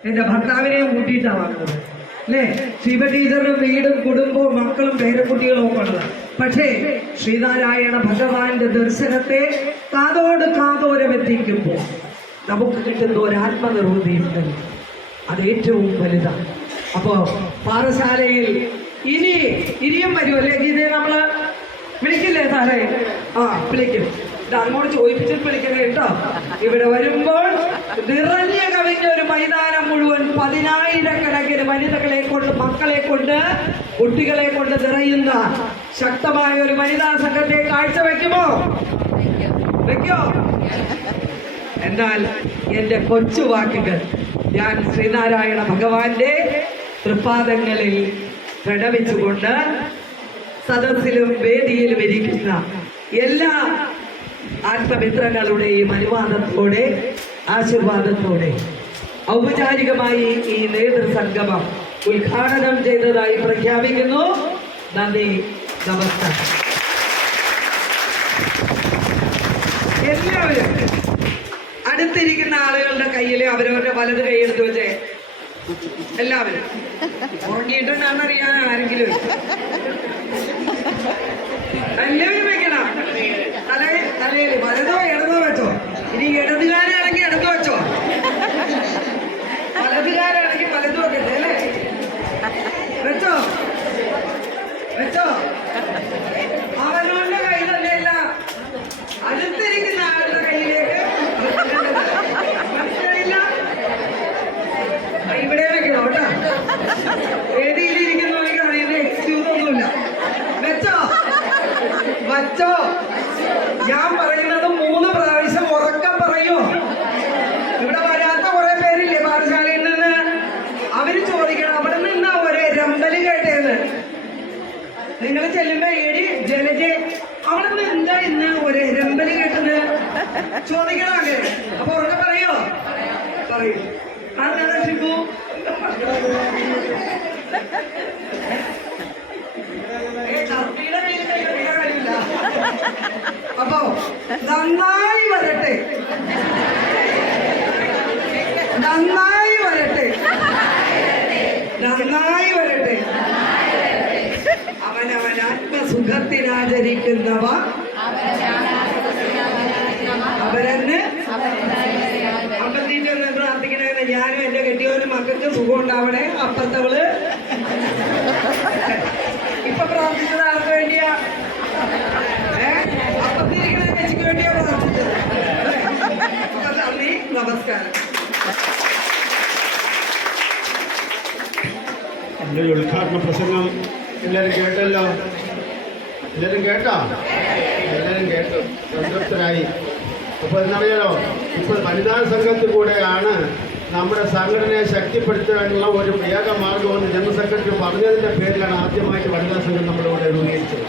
എന്റെ ഭർത്താവിനെയും കൂട്ടിയിട്ടാണ് വന്നത്. അല്ലേ? ശിവ ടീച്ചറിന് വീടും കുടുംബവും മക്കളും പേരക്കുട്ടികളും ഒക്കെ ഉള്ളത്. പക്ഷേ ശ്രീനാരായണ ഭഗവാന്റെ ദർശനത്തെ കാതോട് കാതോരം എത്തിക്കുമ്പോൾ നമുക്ക് കിട്ടുന്ന ഒരു ആത്മനിർവൃതിയുണ്ട് അത് ഏറ്റവും വലുതാണ് അപ്പോ പാറശാലയിൽ ഇനി ഇനിയും വരുമല്ലേ ഗീതയെ നമ്മൾ വിളിക്കില്ലേ സാറേ? ആ വിളിക്കും. അങ്ങോട്ട് ചോദിപ്പിച്ചിട്ട് വിളിക്കണേ കേട്ടോ. ഇവിടെ വരുമ്പോൾ നിറഞ്ഞു കവിഞ്ഞ ഒരു മൈതാനം മുഴുവൻ പതിനായിരക്കണക്കിന് വനിതകളെ കൊണ്ട് മക്കളെ കൊണ്ട് കുട്ടികളെ കൊണ്ട് നിറയുന്ന ശക്തമായ ഒരു വനിതാ സംഘത്തെ കാഴ്ചവെക്കുമോ? വെക്കോ? എന്നാൽ എന്റെ കൊച്ചു വാക്കുകൾ ഞാൻ ശ്രീനാരായണ ഭഗവാന്റെ തൃപ്പാദങ്ങളിൽ പ്രണമിച്ചുകൊണ്ട് സദസ്സിലും വേദിയിലും ഇരിക്കുന്ന എല്ലാ ആത്മമിത്രങ്ങളുടെയും അനുവാദത്തോടെ ആശീർവാദത്തോടെ. ഔപചാരികമായി ഈ നേതൃസംഗമം ഉദ്ഘാടനം ചെയ്തതായി പ്രഖ്യാപിക്കുന്നു. നന്ദി നമസ്കാരം. എല്ലാവരും അടുത്തിരിക്കുന്ന ആളുകളുടെ കയ്യിൽ അവരവരുടെ വലത് കൈയെടുത്ത് വെച്ചേ. എല്ലാവരും. ഉറങ്ങിയിട്ടുണ്ടാണെന്നറിയാൻ ആരെങ്കിലും തലയിൽ ഞാൻ പറയുന്നത് മൂന്ന് പ്രാവശ്യം ഉറക്കം പറയൂ. ഇവിടെ വരാത്ത കുറെ പേരില്ലേ പാഠശാലയിൽ നിന്ന്? അവർ ചോദിക്കണം അവിടെ നിന്ന് ഒരേ രമ്പൽ കേട്ടേന്ന്. നിങ്ങൾ ചെല്ലുമ്പോ ഏടി ജലജ അവിടെ നിന്ന് എന്താ ഇന്ന് ഒരു രമ്പൽ കേട്ടത്? ചോദിക്കണം അപ്പൊ ഉറക്കെ പറയോ? പറയൂ. അതെന്താ ഏയ് കർപ്പിയുടെ കയ്യിൽ കൈ വെക്കാൻ കഴിയില്ല. അപ്പൊ നന്നായി വരട്ടെ. നന്നായി വരട്ടെ. നന്നായി വരട്ടെ. അവനവൻ ആത്മസുഖത്തിനാചരിക്കുന്നവ അവരെന്ന്? അമ്പത്തീറ്റൊന്ന് പ്രാർത്ഥിക്കണേ ഞാനും എന്റെ കെട്ടിയവനും മക്കൾക്ക് സുഖം ഉണ്ടാവണേ. അപ്പുറത്തവൾ? ഇപ്പൊ പ്രാർത്ഥിച്ചത് നമസ്കാരം. എന്റെ ഈ ഉദ്ഘാടന പ്രസംഗം എല്ലാരും കേട്ടല്ലോ? എല്ലാരും കേട്ടോ? എല്ലാരും കേട്ടു. സംതൃപ്തരായി. അപ്പോൾ എന്നറിയാലോ ഇപ്പോൾ വനിതാ സംഘത്തിൽ കൂടെയാണ് നമ്മുടെ സംഘടനയെ ശക്തിപ്പെടുത്താനുള്ള ഒരു ഏക മാർഗമെന്ന് ജനറൽ സെക്രട്ടറി പറഞ്ഞതിന്റെ പേരിലാണ് ആദ്യമായിട്ട് വനിതാ സംഘം നമ്മളിവിടെ രൂപീകരിച്ചത്.